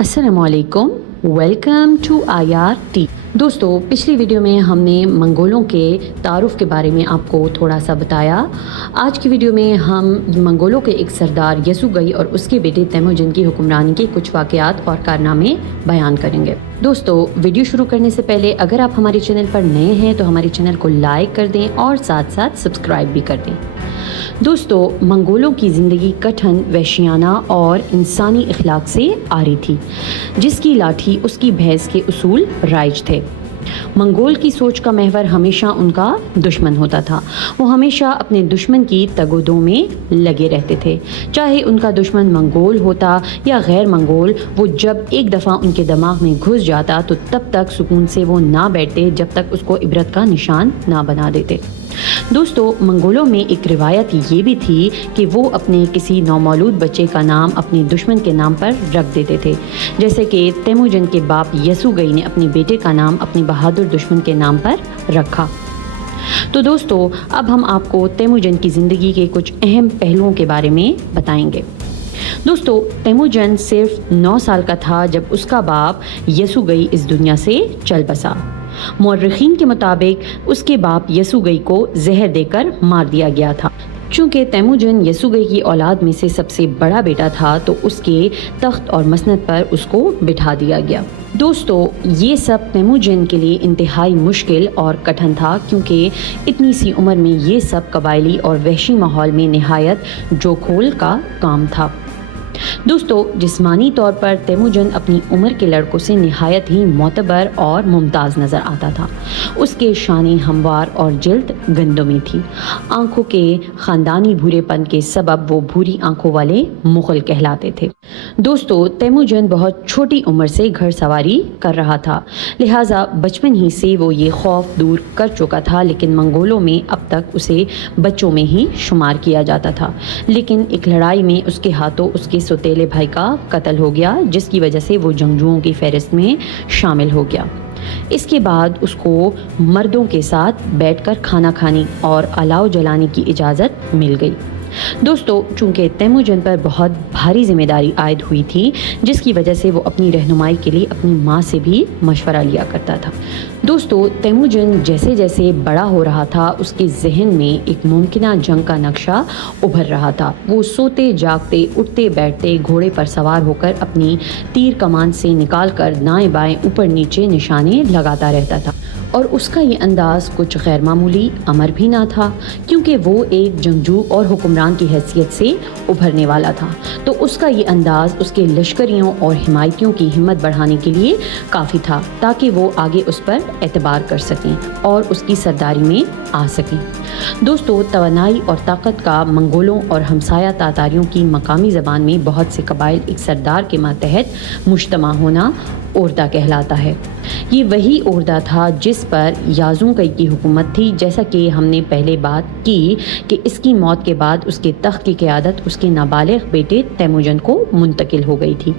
السلام علیکم، welcome to IRT۔ دوستو، پچھلی ویڈیو میں ہم نے منگولوں کے تعارف کے بارے میں آپ کو تھوڑا سا بتایا۔ آج کی ویڈیو میں ہم منگولوں کے ایک سردار یسوگئی اور اس کے بیٹے تیموجن کی حکمرانی کے کچھ واقعات اور کارنامے بیان کریں گے۔ دوستو، ویڈیو شروع کرنے سے پہلے اگر آپ ہمارے چینل پر نئے ہیں تو ہمارے چینل کو لائک کر دیں اور ساتھ ساتھ سبسکرائب بھی کر دیں۔ دوستو، منگولوں کی زندگی کٹھن، وحشیانہ اور انسانی اخلاق سے آری تھی۔ جس کی لاٹھی اس کی بھینس کے اصول رائج تھے۔ منگول کی سوچ کا محور ہمیشہ ان کا دشمن ہوتا تھا۔ وہ ہمیشہ اپنے دشمن کی تگ و دو میں لگے رہتے تھے، چاہے ان کا دشمن منگول ہوتا یا غیر منگول۔ وہ جب ایک دفعہ ان کے دماغ میں گھس جاتا تو تب تک سکون سے وہ نہ بیٹھتے جب تک اس کو عبرت کا نشان نہ بنا دیتے۔ دوستو، منگولوں میں ایک روایت یہ بھی تھی کہ وہ اپنے کسی نومولود بچے کا نام اپنے دشمن کے نام پر رکھ دیتے تھے، جیسے کہ تیموجن کے باپ یسوگئی نے اپنے بیٹے کا نام اپنے بہادر دشمن کے نام پر رکھا۔ تو دوستو، اب ہم آپ کو تیموجن کی زندگی کے کچھ اہم پہلوؤں کے بارے میں بتائیں گے۔ دوستو، تیموجن صرف 9 سال کا تھا جب اس کا باپ یسوگئی اس دنیا سے چل بسا۔ مورخین کے مطابق اس کے باپ یسوگئی کو زہر دے کر مار دیا گیا تھا۔ چونکہ تیموجن یسوگئی کی اولاد میں سے سب سے بڑا بیٹا تھا تو اس کے تخت اور مسند پر اس کو بٹھا دیا گیا۔ دوستو، یہ سب تیموجن کے لیے انتہائی مشکل اور کٹھن تھا، کیونکہ اتنی سی عمر میں یہ سب قبائلی اور وحشی ماحول میں نہایت جوکھول کا کام تھا۔ دوستو، جسمانی طور پر تیموجن اپنی عمر کے لڑکوں سے نہایت ہی معتبر اور ممتاز نظر آتا تھا۔ اس کے شانے ہموار اور جلد گندمی تھی۔ آنکھوں کے خاندانی بھورے پن کے سبب وہ بھوری آنکھوں والے مغل کہلاتے تھے۔ دوستو، تیموجن بہت چھوٹی عمر سے گھڑ سواری کر رہا تھا، لہٰذا بچپن ہی سے وہ یہ خوف دور کر چکا تھا، لیکن منگولوں میں اب تک اسے بچوں میں ہی شمار کیا جاتا تھا۔ لیکن ایک لڑائی میں اس کے ہاتھوں اس کے سوتیلے بھائی کا قتل ہو گیا، جس کی وجہ سے وہ جنگجوؤں کی فہرست میں شامل ہو گیا۔ اس کے بعد اس کو مردوں کے ساتھ بیٹھ کر کھانا کھانے اور الاؤ جلانے کی اجازت مل گئی۔ دوستو، چونکہ تیموجن پر بہت بھاری ذمہ داری عائد ہوئی تھی، جس کی وجہ سے وہ اپنی رہنمائی کے لیے اپنی ماں سے بھی مشورہ لیا کرتا تھا۔ دوستو، تیموجن جیسے جیسے بڑا ہو رہا تھا، اس کے ذہن میں ایک ممکنہ جنگ کا نقشہ ابھر رہا تھا۔ وہ سوتے جاگتے، اٹھتے بیٹھتے گھوڑے پر سوار ہو کر اپنی تیر کمان سے نکال کر دائیں بائیں اوپر نیچے نشانے لگاتا رہتا تھا، اور اس کا یہ انداز کچھ غیر معمولی امر بھی نہ تھا، کیونکہ وہ ایک جنگجو اور حکمران کی حیثیت سے ابھرنے والا تھا۔ تو اس کا یہ انداز اس کے لشکریوں اور حمایتیوں کی ہمت بڑھانے کے لیے کافی تھا، تاکہ وہ آگے اس پر اعتبار کر سکیں اور اس کی سرداری میں آ سکیں۔ دوستو، توانائی اور طاقت کا منگولوں اور ہمسایہ تاتاریوں کی مقامی زبان میں بہت سے قبائل ایک سردار کے ماتحت مجتمع ہونا اوردہ کہلاتا ہے۔ یہ وہی اوردہ تھا جس پر یازونگئی کی حکومت تھی، جیسا کہ ہم نے پہلے بات کی کہ اس کی موت کے بعد اس کے تخت کی قیادت اس کے نابالغ بیٹے تیموجن کو منتقل ہو گئی تھی۔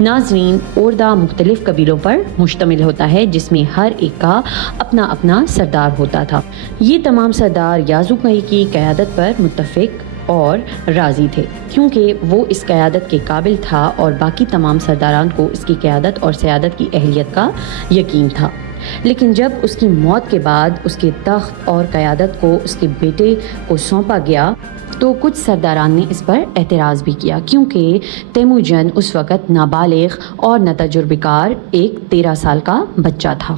ناظرین، اوردہ مختلف قبیلوں پر مشتمل ہوتا ہے، جس میں ہر ایک کا اپنا اپنا سردار ہوتا تھا۔ یہ تمام سردار یازونگئی کی قیادت پر متفق اور راضی تھے، کیونکہ وہ اس قیادت کے قابل تھا اور باقی تمام سرداران کو اس کی قیادت اور سیادت کی اہلیت کا یقین تھا۔ لیکن جب اس کی موت کے بعد اس کے تخت اور قیادت کو اس کے بیٹے کو سونپا گیا تو کچھ سرداران نے اس پر اعتراض بھی کیا، کیونکہ تیموجن اس وقت نابالغ اور نہ تجربہ کار ایک 13 سال کا بچہ تھا۔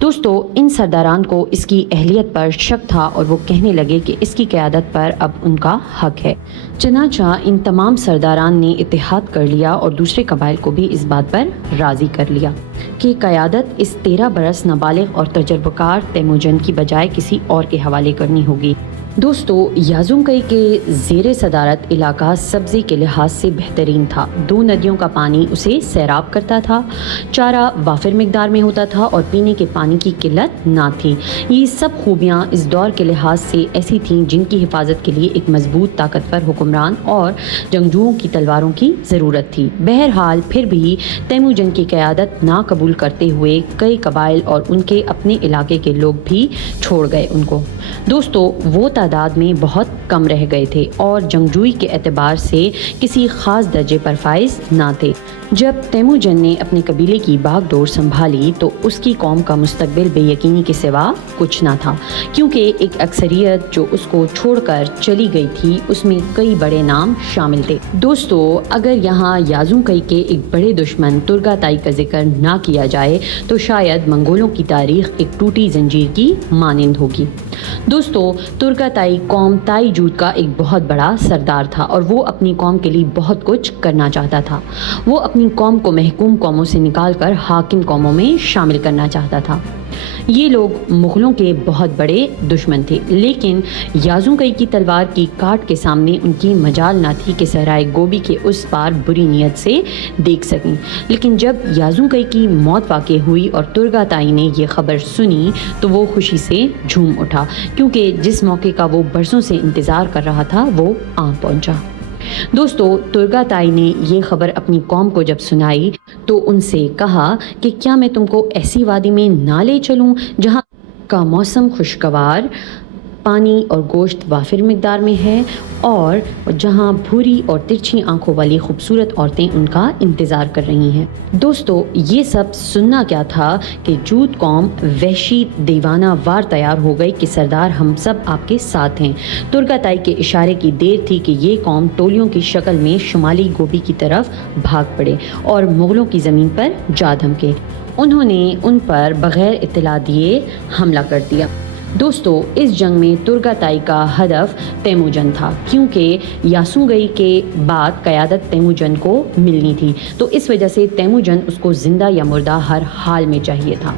دوستو، ان سرداران کو اس کی اہلیت پر شک تھا اور وہ کہنے لگے کہ اس کی قیادت پر اب ان کا حق ہے۔ چنانچہ ان تمام سرداران نے اتحاد کر لیا اور دوسرے قبائل کو بھی اس بات پر راضی کر لیا کہ قیادت اس 13 برس نابالغ اور تجربہ کار تیموجن کی بجائے کسی اور کے حوالے کرنی ہوگی۔ دوستو، یازونگئی کے زیر صدارت علاقہ سبزی کے لحاظ سے بہترین تھا۔ 2 ندیوں کا پانی اسے سیراب کرتا تھا، چارہ وافر مقدار میں ہوتا تھا اور پینے کے پانی کی قلت نہ تھی۔ یہ سب خوبیاں اس دور کے لحاظ سے ایسی تھیں جن کی حفاظت کے لیے ایک مضبوط طاقتور حکمران اور جنگجوؤں کی تلواروں کی ضرورت تھی۔ بہرحال پھر بھی تیموجن کی قیادت نہ قبول کرتے ہوئے کئی قبائل اور ان کے اپنے علاقے کے لوگ بھی چھوڑ گئے ان کو۔ دوستو، وہ تعداد میں بہت کم رہ گئے تھے اور جنگجوئی کے اعتبار سے کسی خاص درجے پر فائز نہ تھے۔ جب تیموجن نے اپنے قبیلے کی باغ ڈور سنبھالی تو اس کی قوم کا مستقبل بے یقینی کے سوا کچھ نہ تھا، کیونکہ ایک اکثریت جو اس کو چھوڑ کر چلی گئی تھی اس میں کئی بڑے نام شامل تھے۔ دوستو، اگر یہاں یازوں کئی کے ایک بڑے دشمن ترگاتائی کا ذکر نہ کیا جائے تو شاید منگولوں کی تاریخ ایک ٹوٹی زنجیر کی مانند ہوگی۔ دوستو، ترگاتائی قوم تائی جوت کا ایک بہت بڑا سردار تھا اور وہ اپنی قوم کے لیے بہت کچھ کرنا چاہتا تھا۔ وہ اپنی قوم کو محکوم قوموں سے نکال کر حاکم قوموں میں شامل کرنا چاہتا تھا۔ یہ لوگ مغلوں کے بہت بڑے دشمن تھے، لیکن یازوں کئی کی تلوار کی کاٹ کے سامنے ان کی مجال نہ تھی کہ صحرائے گوبی کے اس پار بری نیت سے دیکھ سکیں۔ لیکن جب یازوں کئی کی موت واقع ہوئی اور ترگاتائی نے یہ خبر سنی تو وہ خوشی سے جھوم اٹھا، کیونکہ جس موقع کا وہ برسوں سے انتظار کر رہا تھا وہ آ پہنچا۔ دوستو، ترگاتائی نے یہ خبر اپنی قوم کو جب سنائی تو ان سے کہا کہ کیا میں تم کو ایسی وادی میں نہ لے چلوں جہاں کا موسم خوشگوار، پانی اور گوشت وافر مقدار میں ہے، اور جہاں بھوری اور ترچھی آنکھوں والی خوبصورت عورتیں ان کا انتظار کر رہی ہیں۔ دوستو، یہ سب سننا کیا تھا کہ جوت قوم وحشی دیوانہ وار تیار ہو گئی کہ سردار ہم سب آپ کے ساتھ ہیں۔ ترگاتائی کے اشارے کی دیر تھی کہ یہ قوم ٹولیوں کی شکل میں شمالی گوبی کی طرف بھاگ پڑے اور مغلوں کی زمین پر جا دھمکے۔ انہوں نے ان پر بغیر اطلاع دیے حملہ کر دیا۔ دوستو، اس جنگ میں ترگاتائی کا ہدف تیموجن تھا، کیونکہ یاسوگئی کے بعد قیادت تیموجن کو ملنی تھی، تو اس وجہ سے تیموجن اس کو زندہ یا مردہ ہر حال میں چاہیے تھا۔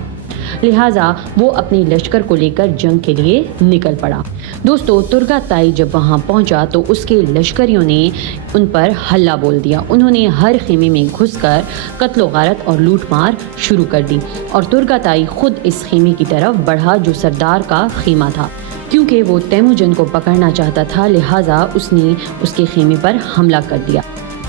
لہٰذا وہ اپنے لشکر کو لے کر جنگ کے لیے نکل پڑا۔ دوستو، ترگاتائی جب وہاں پہنچا تو اس کے لشکریوں نے ان پر حلہ بول دیا۔ انہوں نے ہر خیمے میں گھس کر قتل و غارت اور لوٹ مار شروع کر دی، اور ترگاتائی خود اس خیمے کی طرف بڑھا جو سردار کا خیمہ تھا۔ کیونکہ وہ تیموجن کو پکڑنا چاہتا تھا، لہٰذا اس نے اس کے خیمے پر حملہ کر دیا۔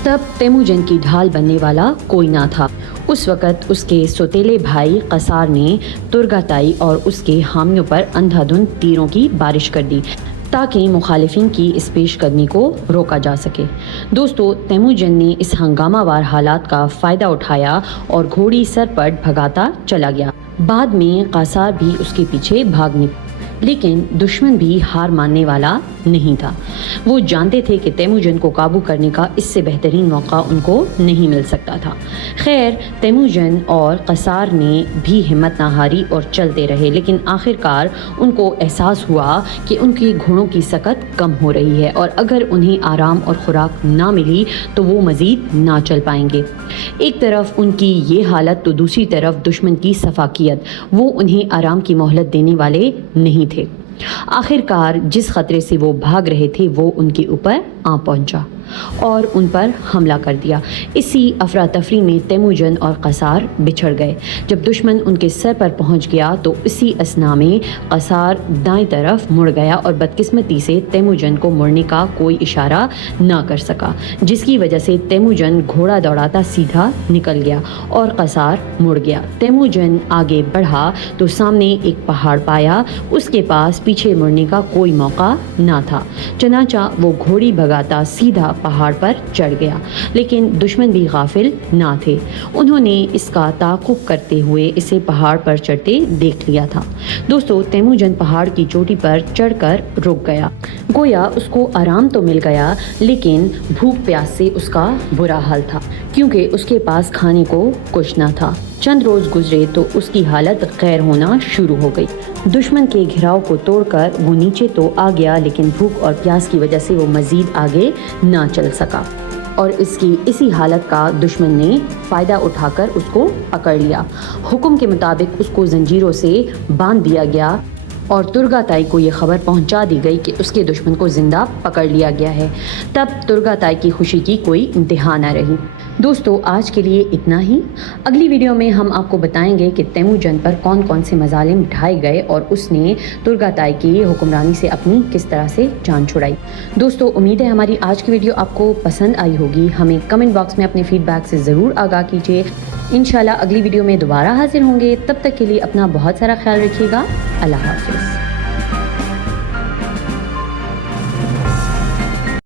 تب تیموجن کی ڈھال بننے والا کوئی نہ تھا۔ اس وقت اس کے سوتیلے بھائی قیصار نے ترگاتائی اور اس کے حامیوں پر اندھا دھند تیروں کی بارش کر دی تاکہ مخالفین کی اس پیش قدمی کو روکا جا سکے۔ دوستو، تیموجن نے اس ہنگامہ وار حالات کا فائدہ اٹھایا اور گھوڑی سر پٹ بھگاتا چلا گیا۔ بعد میں قیصار بھی اس کے پیچھے بھاگ نکلا، لیکن دشمن بھی ہار ماننے والا نہیں تھا۔ وہ جانتے تھے کہ تیموجن کو قابو کرنے کا اس سے بہترین موقع ان کو نہیں مل سکتا تھا۔ خیر، تیموجن اور قیصار نے بھی ہمت نہ ہاری اور چلتے رہے، لیکن آخرکار ان کو احساس ہوا کہ ان کے گھوڑوں کی سکت کم ہو رہی ہے اور اگر انہیں آرام اور خوراک نہ ملی تو وہ مزید نہ چل پائیں گے۔ ایک طرف ان کی یہ حالت تو دوسری طرف دشمن کی سفاکیت، وہ انہیں آرام کی مہلت دینے والے نہیں تھے۔ آخرکار جس خطرے سے وہ بھاگ رہے تھے وہ ان کے اوپر آ پہنچا اور ان پر حملہ کر دیا۔ اسی افراتفری میں تیموجن اور قیصار بچھڑ گئے۔ جب دشمن ان کے سر پر پہنچ گیا تو اسی اثنا میں قیصار دائیں طرف مڑ گیا اور بدقسمتی سے تیموجن کو مڑنے کا کوئی اشارہ نہ کر سکا، جس کی وجہ سے تیموجن گھوڑا دوڑاتا سیدھا نکل گیا اور قیصار مڑ گیا۔ تیموجن آگے بڑھا تو سامنے ایک پہاڑ پایا، اس کے پاس پیچھے مڑنے کا کوئی موقع نہ تھا، چنانچہ وہ گھوڑی بھگاتا سیدھا پہاڑ پر چڑھ گیا، لیکن دشمن بھی غافل نہ تھے۔ انہوں نے اس کا تعاقب کرتے ہوئے اسے پہاڑ پر چڑھتے دیکھ لیا تھا۔ دوستو، تیموجن پہاڑ کی چوٹی پر چڑھ کر رک گیا۔ گویا اس کو آرام تو مل گیا، لیکن بھوک پیاس سے اس کا برا حال تھا، کیونکہ اس کے پاس کھانے کو کچھ نہ تھا۔ چند روز گزرے تو اس کی حالت غیر ہونا شروع ہو گئی۔ دشمن کے گھراؤ کو توڑ کر وہ نیچے تو آ گیا، لیکن بھوک اور پیاس کی وجہ سے وہ مزید آگے نہ چل سکا، اور اس کی اسی حالت کا دشمن نے فائدہ اٹھا کر اس کو پکڑ لیا۔ حکم کے مطابق اس کو زنجیروں سے باندھ دیا گیا اور ترگاتائی کو یہ خبر پہنچا دی گئی کہ اس کے دشمن کو زندہ پکڑ لیا گیا ہے۔ تب ترگاتائی کی خوشی کی کوئی انتہا نہ رہی۔ دوستو، آج کے لیے اتنا ہی۔ اگلی ویڈیو میں ہم آپ کو بتائیں گے کہ تیموجن پر کون کون سے مظالم ڈھائے گئے اور اس نے ترگاتائی کی حکمرانی سے اپنی کس طرح سے جان چھڑائی۔ دوستو، امید ہے ہماری آج کی ویڈیو آپ کو پسند آئی ہوگی۔ ہمیں کمنٹ باکس میں اپنے فیڈ بیک سے ضرور آگاہ کیجیے۔ انشاءاللہ اگلی ویڈیو میں دوبارہ حاضر ہوں گے، تب تک کے لیے اپنا بہت سارا خیال رکھیے گا۔ اللہ حافظ۔